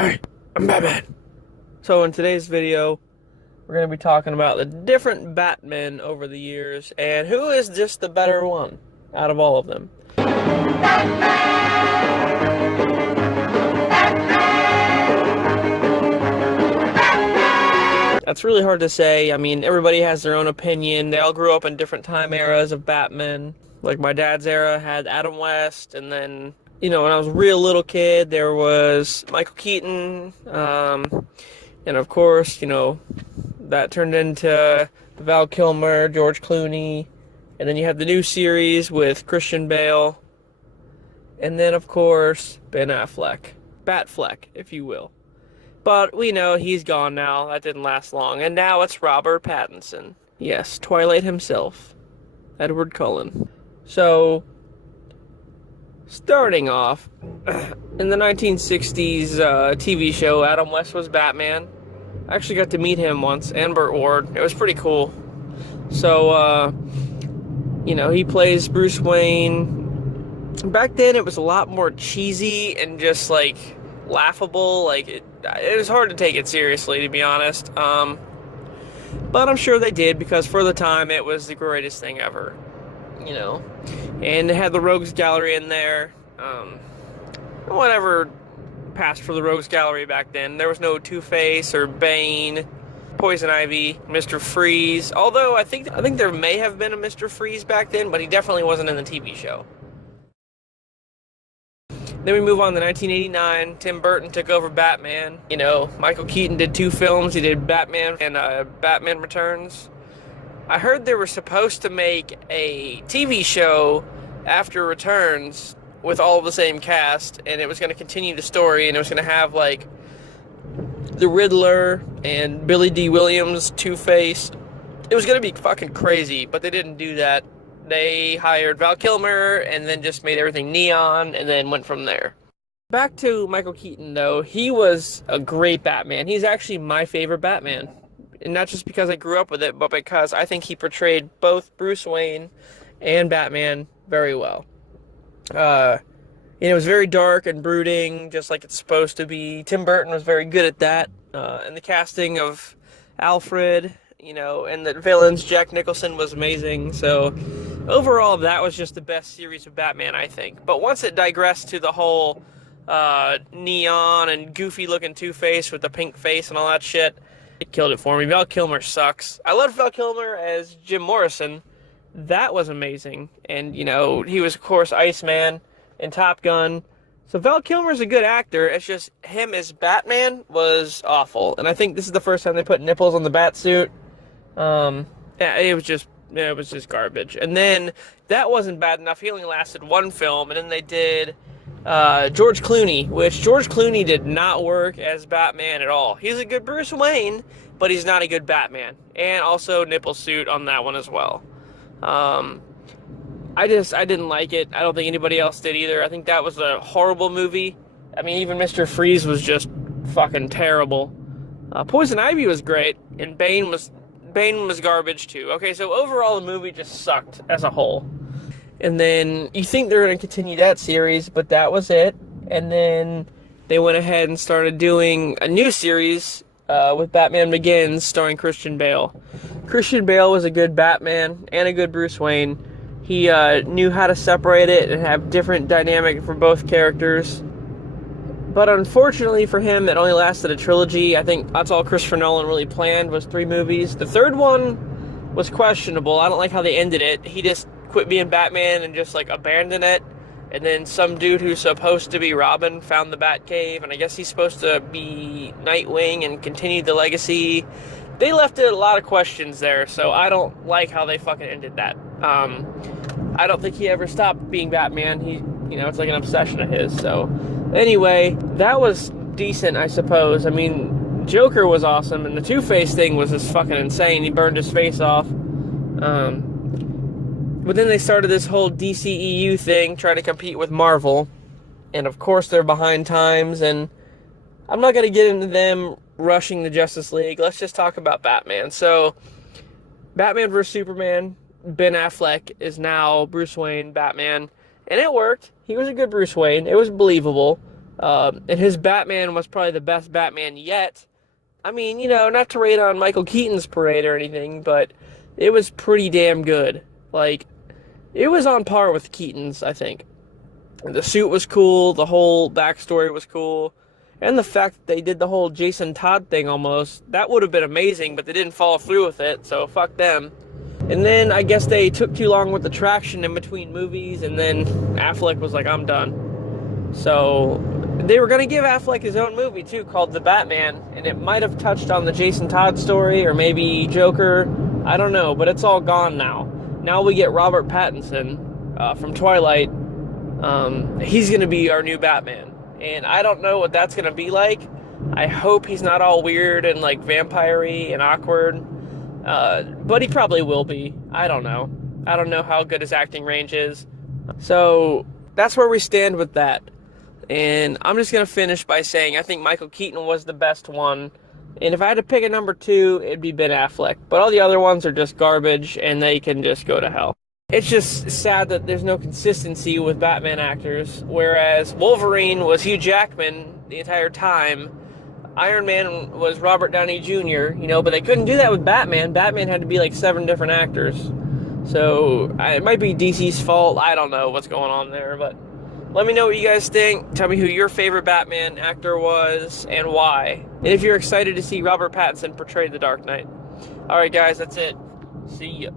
Hey, I'm Batman. So in today's video, we're going to be talking about the different Batmen over the years and who is just the better one out of all of them. That's really hard to say. I mean, everybody has their own opinion. They all grew up in different time eras of Batman. Like my dad's era had Adam West, and then, when I was a real little kid, there was Michael Keaton, and of course, that turned into Val Kilmer, George Clooney, and then you have the new series with Christian Bale, and then, of course, Ben Affleck. Batfleck, if you will. But we know he's gone now. That didn't last long. And now it's Robert Pattinson. Yes, Twilight himself. Edward Cullen. So, starting off, in the 1960s TV show, Adam West was Batman. I actually got to meet him once, and Burt Ward. It was pretty cool. So, he plays Bruce Wayne. Back then, it was a lot more cheesy and just, laughable. It was hard to take it seriously, to be honest. But I'm sure they did, because for the time, it was the greatest thing ever. And it had the Rogues Gallery in there. Whatever passed for the Rogues Gallery back then. There was no Two-Face or Bane, Poison Ivy, Mr. Freeze. Although I think there may have been a Mr. Freeze back then, but he definitely wasn't in the TV show. Then we move on to 1989. Tim Burton took over Batman. Michael Keaton did 2 films. He did Batman and Batman Returns. I heard they were supposed to make a TV show after Returns with all of the same cast, and it was going to continue the story, and it was going to have, the Riddler and Billy D. Williams, Two-Face. It was going to be fucking crazy, but they didn't do that. They hired Val Kilmer and then just made everything neon and then went from there. Back to Michael Keaton, though. He was a great Batman. He's actually my favorite Batman. And not just because I grew up with it, but because I think he portrayed both Bruce Wayne and Batman very well. It was very dark and brooding, just like it's supposed to be. Tim Burton was very good at that. And the casting of Alfred, and the villains, Jack Nicholson, was amazing. So overall, that was just the best series of Batman, I think. But once it digressed to the whole neon and goofy-looking Two-Face with the pink face and all that shit, it killed it for me. Val Kilmer sucks. I loved Val Kilmer as Jim Morrison. That was amazing. And, he was, of course, Iceman in Top Gun. So Val Kilmer's a good actor. It's just him as Batman was awful. And I think this is the first time they put nipples on the bat suit. It was just garbage. And then that wasn't bad enough. He only lasted 1 film, and then they did George Clooney, which George Clooney did not work as Batman at all. He's a good Bruce Wayne, but he's not a good Batman. And also nipple suit on that one as well. I didn't like it. I don't think anybody else did either. I think that was a horrible movie. I mean, even Mr. Freeze was just fucking terrible. Poison Ivy was great, and Bane was garbage too. Okay, so overall the movie just sucked as a whole. And then you think they're going to continue that series, but that was it. And then they went ahead and started doing a new series with Batman Begins starring Christian Bale. Christian Bale was a good Batman and a good Bruce Wayne. He knew how to separate it and have different dynamic for both characters. But unfortunately for him, it only lasted a trilogy. I think that's all Christopher Nolan really planned, was 3 movies. The third one was questionable. I don't like how they ended it. He just quit being Batman and just, abandoned it. And then some dude who's supposed to be Robin found the Batcave, and I guess he's supposed to be Nightwing and continue the legacy. They left a lot of questions there, so I don't like how they fucking ended that. I don't think he ever stopped being Batman. It's like an obsession of his, so... Anyway, that was decent, I suppose. I mean, Joker was awesome, and the Two-Face thing was just fucking insane. He burned his face off. But then they started this whole DCEU thing, trying to compete with Marvel. And of course they're behind times, and I'm not going to get into them rushing the Justice League. Let's just talk about Batman. So, Batman vs. Superman, Ben Affleck is now Bruce Wayne, Batman. And it worked. He was a good Bruce Wayne. It was believable. And his Batman was probably the best Batman yet. I mean, not to rate on Michael Keaton's parade or anything, but it was pretty damn good. Like, it was on par with Keaton's, I think. The suit was cool, the whole backstory was cool, and the fact that they did the whole Jason Todd thing almost, that would have been amazing, but they didn't follow through with it, so fuck them. And then I guess they took too long with the traction in between movies, and then Affleck was like, I'm done. So they were going to give Affleck his own movie too, called The Batman, and it might have touched on the Jason Todd story, or maybe Joker, I don't know, but it's all gone now. Now we get Robert Pattinson from Twilight. He's going to be our new Batman, and I don't know what that's going to be like. I hope he's not all weird and like vampire-y and awkward, but he probably will be. I don't know. I don't know how good his acting range is. So that's where we stand with that. And I'm just going to finish by saying I think Michael Keaton was the best one. And if I had to pick a number 2, it'd be Ben Affleck. But all the other ones are just garbage, and they can just go to hell. It's just sad that there's no consistency with Batman actors. Whereas Wolverine was Hugh Jackman the entire time. Iron Man was Robert Downey Jr., but they couldn't do that with Batman. Batman had to be like 7 different actors. So it might be DC's fault. I don't know what's going on there, but let me know what you guys think. Tell me who your favorite Batman actor was and why. And if you're excited to see Robert Pattinson portray the Dark Knight. Alright guys, that's it. See ya.